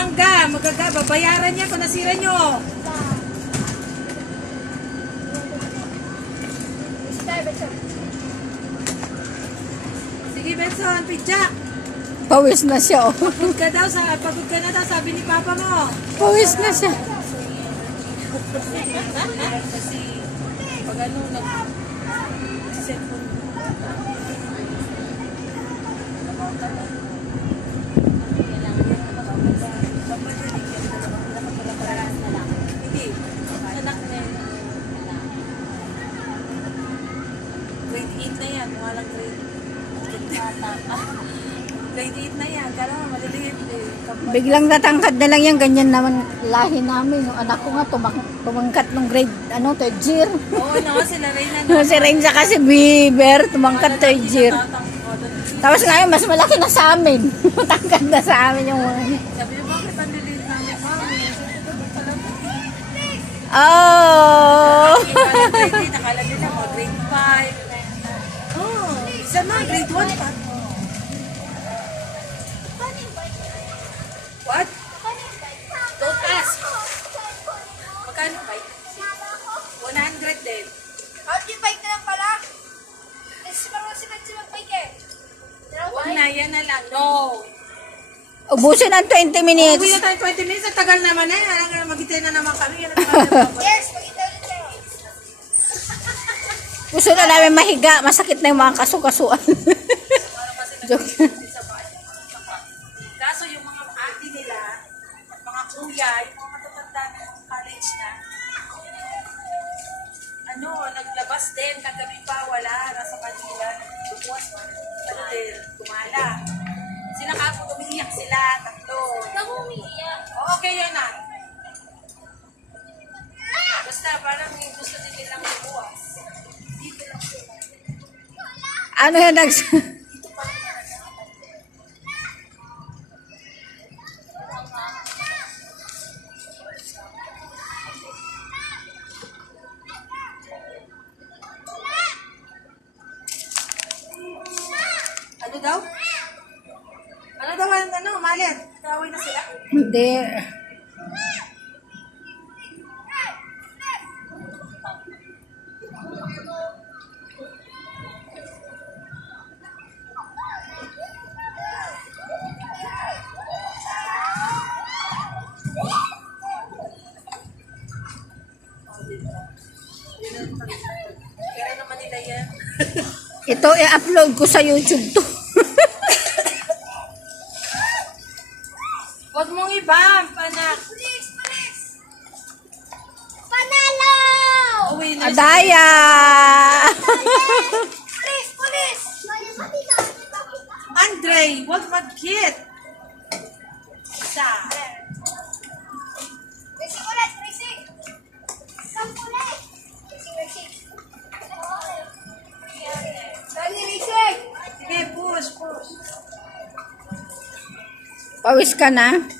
Bangga, magaga, babayaran niya kung nasira niyo. Sige, Benson, pizza. Pawis na siya, oh. pagod ka daw, sa, pagod ka na daw, sabi ni Papa mo. Pawis na siya. Kasi, pag ano, nag-set Laliit na yan. Karama, maliliit eh. Biglang natangkad na lang yan. Ganyan naman lahi namin. Yung anak ko nga tumang tumangkat nung grade, ano, third year. Oo, naman si No. Si Reina kasi biber, tumangkat third year. Tapos ngayon, mas malaki na sa amin. Tangkad na sa amin yung mga. Sabi Oh! Nakalagay na mo, grade 5. Oh! Isa na, grade 1 pa. What? Two pass. Magkano 100 din. Oh, yung lang pala. Kasi parang si Betsy magbike na, yan no. na lang. No. Ubusin ng 20 minutes. Ubusin oh, na tayo 20 minutes. Ang tagal naman eh. Alam mag na mag-itay na naman kami. Yes, mag-itay ulit kayo. Gusto na namin mahiga. Masakit na yung mga kasukasuan. so, Joke. bigay, kung matatanda na yung college na, ano, naglabas din, kagabi pa, wala, nasa Manila, bukuas ano din, kumala. Sinakapo, umiiyak sila, tatlo. Ikaw umiiyak? Oo, okay, yun na. Basta, parang may gusto din nilang bukuas. Ano yan nags... daw? Ano daw ang tanong, Ito i-upload ko sa YouTube to. Huwag mong ibang, panak. Please, please. Panalo! Oh, Adaya! please, please. Andre, huwag mag-kit. Sa, eh. pawis ka na. Eh?